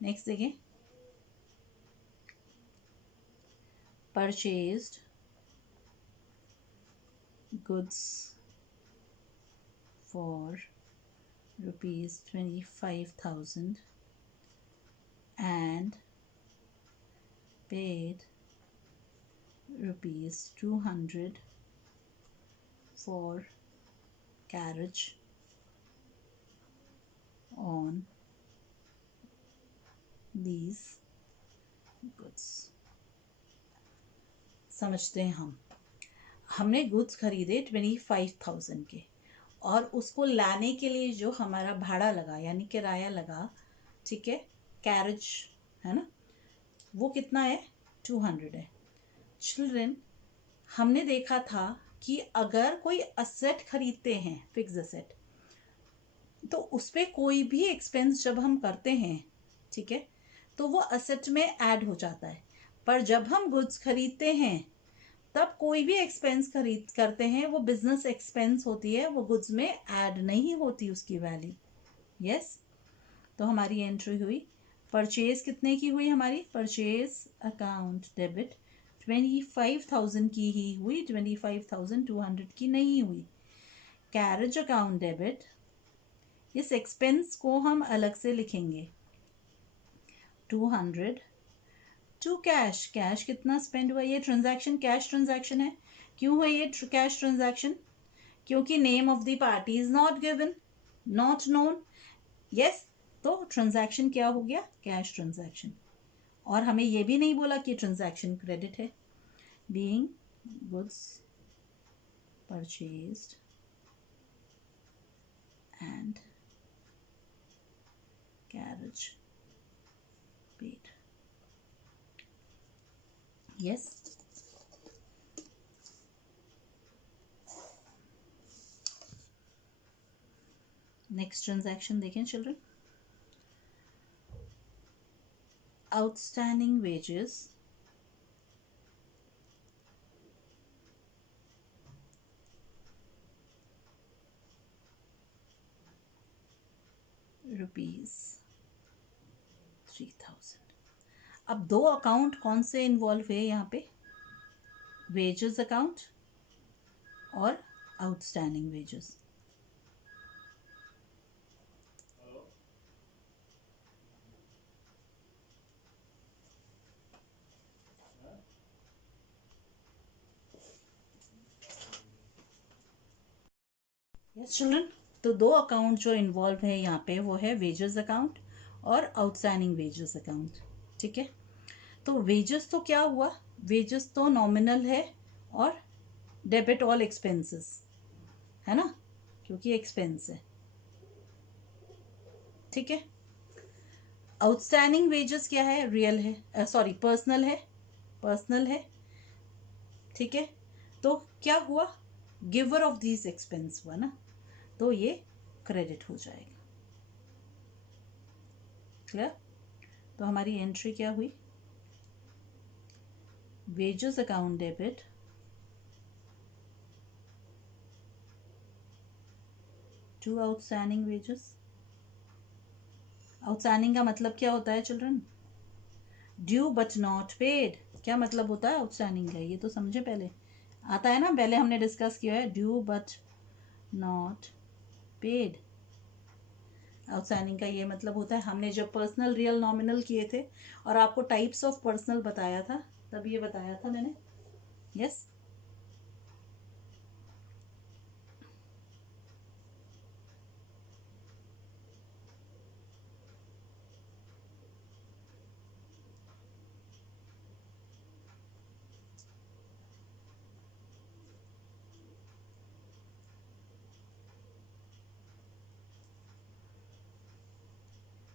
नेक्स्ट देखिए, purchased goods for ₹25,000 and paid ₹200 for carriage on these goods। समझते हैं हमने गुड्स खरीदे 25,000 के, और उसको लाने के लिए जो हमारा भाड़ा लगा यानी किराया लगा, ठीक है, कैरेज है ना, वो कितना है? 200 है। चिल्ड्रन, हमने देखा था कि अगर कोई असेट खरीदते हैं, फिक्स असेट, तो उस पर कोई भी एक्सपेंस जब हम करते हैं, ठीक है, तो वो असेट में ऐड हो जाता है। पर जब हम गुड्स खरीदते हैं तब कोई भी एक्सपेंस खरीद करते हैं, वो बिजनेस एक्सपेंस होती है, वो गुड्स में ऐड नहीं होती उसकी वैल्यू। यस, तो हमारी एंट्री हुई, परचेज कितने की हुई हमारी? परचेज अकाउंट डेबिट 25,000 की ही हुई, 25,200 की नहीं हुई। कैरेज अकाउंट डेबिट, इस एक्सपेंस को हम अलग से लिखेंगे, 200 टू कैश। कैश कितना स्पेंड हुआ? ये ट्रांजैक्शन कैश ट्रांजैक्शन है। क्यों है ये कैश ट्रांजैक्शन? क्योंकि name of the party is not given, not known. Yes, तो ट्रांजैक्शन क्या हो गया? Cash transaction. और हमें ये भी नहीं बोला कि ट्रांजैक्शन क्रेडिट है। Being goods purchased and carriage paid. Yes, next transaction देखें चिल्ड्रन, आउटस्टैंडिंग वेजेस ₹3,000। अब दो अकाउंट कौन से इन्वॉल्व है यहाँ पे? वेजेस अकाउंट और आउटस्टैंडिंग वेजेस। यस चिल्ड्रन, तो दो अकाउंट जो इन्वॉल्व है यहाँ पे वो है वेजेस अकाउंट और आउटस्टैंडिंग वेजेस अकाउंट। ठीक है, तो वेजेस तो क्या हुआ? वेजेस तो नॉमिनल है और डेबिट ऑल एक्सपेंसेस है ना, क्योंकि एक्सपेंस है। ठीक है, आउटस्टैंडिंग वेजेस क्या है? रियल है, सॉरी पर्सनल है, पर्सनल है। ठीक है, तो क्या हुआ? गिवर ऑफ दिस एक्सपेंस हुआ ना, तो ये क्रेडिट हो जाएगा। क्लियर? तो हमारी एंट्री क्या हुई? Wages account debit to outstanding wages. Outstanding का मतलब क्या होता है children? Due but not paid. क्या मतलब होता है आउटस्टैंडिंग का? ये तो समझे पहले, आता है ना, पहले हमने डिस्कस किया है, due but not paid. Outstanding का ये मतलब होता है, हमने जब पर्सनल रियल नॉमिनल किए थे और आपको टाइप्स ऑफ पर्सनल बताया था, तब ये बताया था मैंने। यस,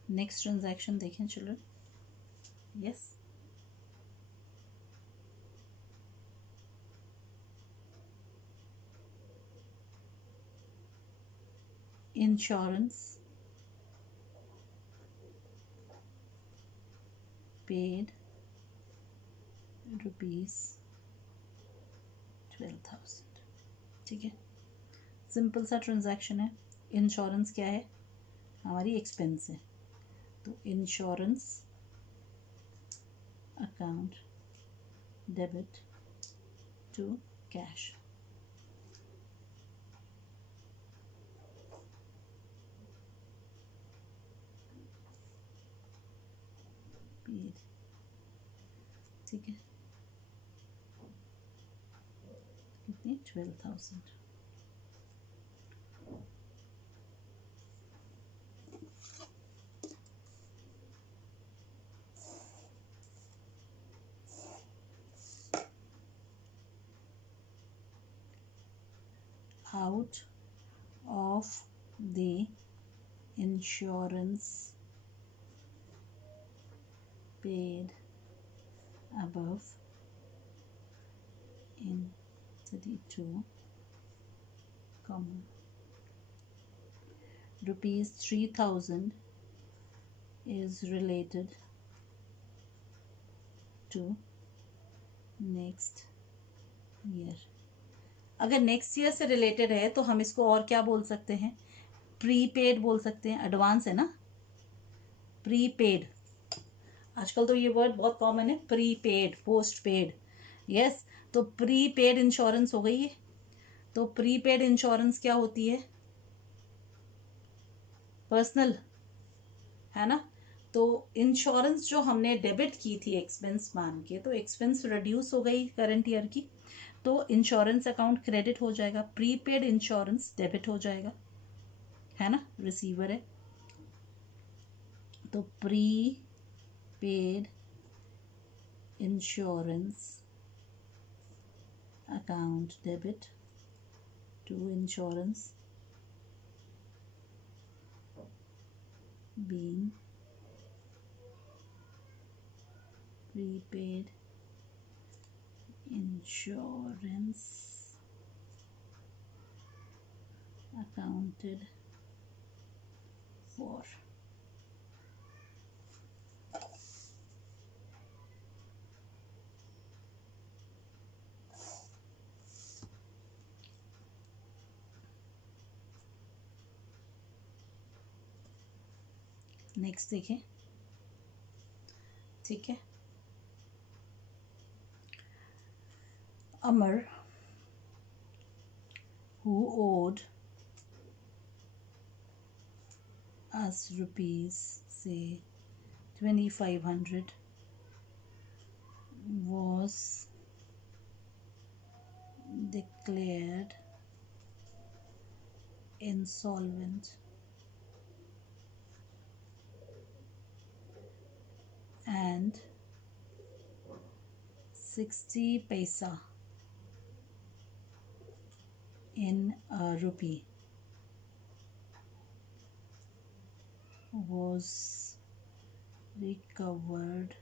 नेक्स्ट ट्रांजैक्शन देखें चिल्ड्रन. Yes, insurance paid ₹12,000. ठीक है, सिंपल सा ट्रांजैक्शन है. इंश्योरेंस क्या है? हमारी एक्सपेंस है. तो insurance account debit to cash. Paid. ठीक है, कितनी? 12,000. Out of the insurance paid above in 32, rupees 3,000 is related to next year. अगर नेक्स्ट ईयर से रिलेटेड है तो हम इसको और क्या बोल सकते हैं? प्रीपेड बोल सकते हैं. एडवांस है ना, प्रीपेड. आजकल तो ये वर्ड बहुत कॉमन है, प्रीपेड, पोस्ट पेड. यस, तो प्रीपेड इंश्योरेंस हो गई है. तो प्रीपेड इंश्योरेंस क्या होती है? पर्सनल, है ना. तो इंश्योरेंस जो हमने डेबिट की थी एक्सपेंस मान के, तो एक्सपेंस रिड्यूस हो गई करंट ईयर की, तो इंश्योरेंस अकाउंट क्रेडिट हो जाएगा, प्रीपेड इंश्योरेंस डेबिट हो जाएगा, है ना. रिसीवर है तो prepaid insurance account debit to insurance being prepaid insurance accounted for. Next देखें. ठीक है, अमर who owed us rupees say 2,500 was declared insolvent and 60 paisa in a rupee was recovered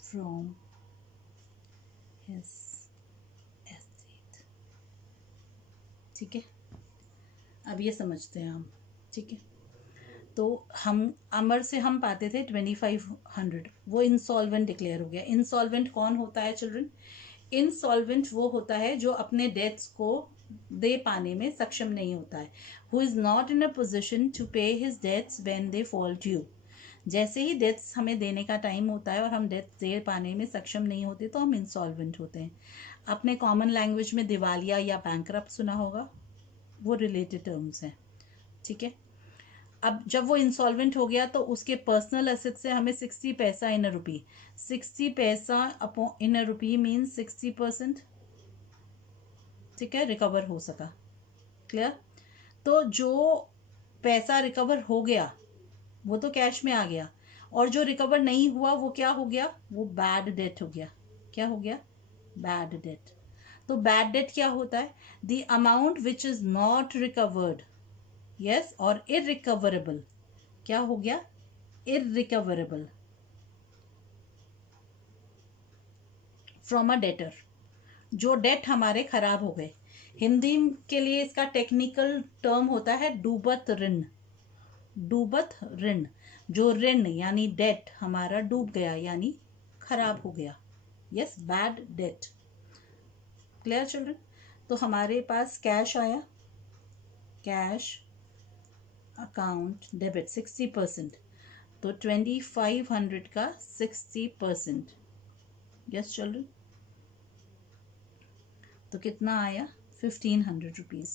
from his estate. ठीक है, अब ये समझते हैं हम. ठीक है, तो हम अमर से हम पाते थे 2,500, वो इंसॉल्वेंट डिक्लेयर हो गया. इंसॉल्वेंट कौन होता है चिल्ड्रन? इंसॉल्वेंट वो होता है जो अपने डेट्स को दे पाने में सक्षम नहीं होता है. Who is not in a position to pay his debts when they fall due. जैसे ही डेट्स हमें देने का टाइम होता है और हम डेट्स दे पाने में सक्षम नहीं होते तो हम इंसॉल्वेंट होते हैं. आपने कॉमन लैंग्वेज में दिवालिया या बैंकरप्ट सुना होगा, वो रिलेटेड टर्म्स हैं. ठीक है, अब जब वो इंसॉल्वेंट हो गया तो उसके पर्सनल एसेट से हमें 60 पैसा इन अ रुपी, 60 पैसा अपॉन इन अ रुपी मीन्स 60%. ठीक है, रिकवर हो सका. क्लियर. तो जो पैसा रिकवर हो गया वो तो कैश में आ गया, और जो रिकवर नहीं हुआ वो क्या हो गया? वो बैड डेट हो गया. क्या हो गया? Bad debt. तो बैड डेट क्या होता है? The amount which is not recovered, yes, और इररिकवरेबल. क्या हो गया, इररिकवरेबल फ्रॉम अ डेटर, जो डेट हमारे खराब हो गए। हिंदी के लिए इसका टेक्निकल टर्म होता है डूबत ऋण। डूबत ऋण, जो ऋण यानी डेट हमारा डूब गया यानी खराब हो गया। Yes, bad debt. Clear children? तो हमारे पास कैश आया, कैश अकाउंट डेबिट 60%, तो 2500 का 60%। यस चिल्ड्रन, तो कितना आया 1500 रुपीज़।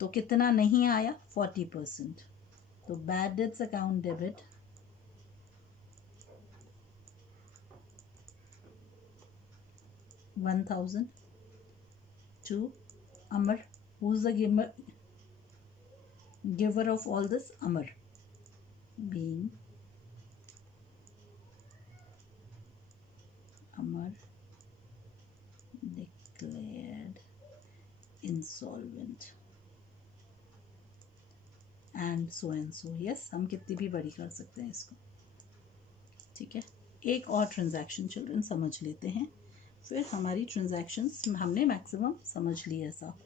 तो कितना नहीं आया 40%। तो bad debts account debit 1000 to Amar. Who's the giver of all this? Amar, being Amar declared insolvent and so and so. Yes, हम कितनी भी बड़ी कर सकते हैं इसको। ठीक है, एक और ट्रांजैक्शन चिल्ड्रन समझ लेते हैं, फिर हमारी ट्रांजैक्शंस हमने मैक्सिमम समझ ली है। सब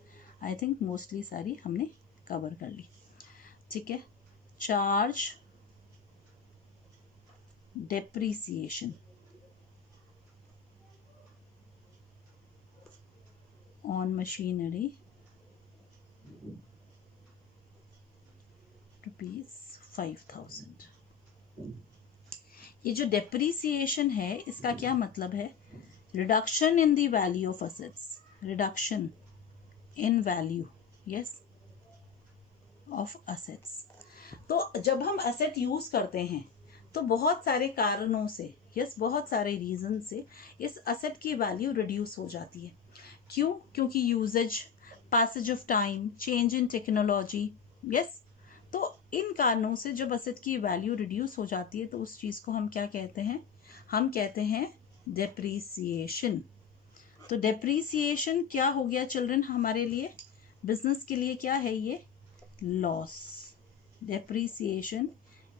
आई थिंक मोस्टली सारी हमने कवर कर ली। ठीक है, चार्ज डेप्रीसिएशन ऑन मशीनरी ₹5000। ये जो डेप्रीसिएशन है इसका क्या मतलब है, reduction in the value of assets, reduction in value, yes, of assets. तो जब हम असेट यूज करते हैं तो बहुत सारे कारणों से, यस, बहुत सारे रीजन से इस असेट की वैल्यू रिड्यूस हो जाती है। क्यों? क्योंकि usage, passage of time, change in technology, yes. तो इन कारणों से जब असेट की वैल्यू रिड्यूस हो जाती है तो उस चीज़ को हम क्या कहते हैं, हम कहते हैं डेप्रीसिएशन। तो डेप्रीसिएशन क्या हो गया चिल्ड्रन हमारे लिए, बिजनेस के लिए क्या है ये, loss. Depreciation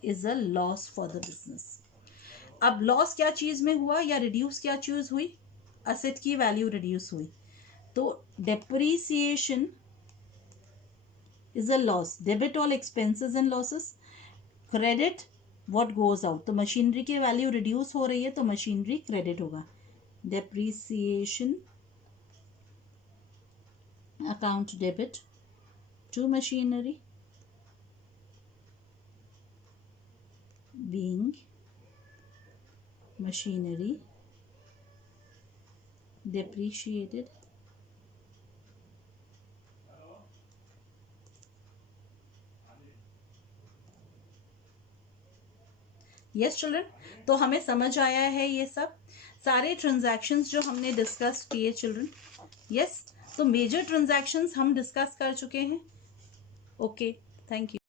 is a loss for the business. अब लॉस क्या चीज में हुआ या रिड्यूस क्या चीज हुई, असेट की वैल्यू रिड्यूस हुई। तो depreciation is a loss, debit all expenses and losses, credit what goes out. तो मशीनरी की वैल्यू रिड्यूस हो रही है तो मशीनरी क्रेडिट होगा। Depreciation account debit to machinery being machinery depreciated yes children, तो हमें समझ आया है ये सब सारे ट्रांजैक्शंस जो हमने डिस्कस किए चिल्ड्रन। यस, तो मेजर ट्रांजैक्शंस हम डिस्कस कर चुके हैं। Okay, thank you.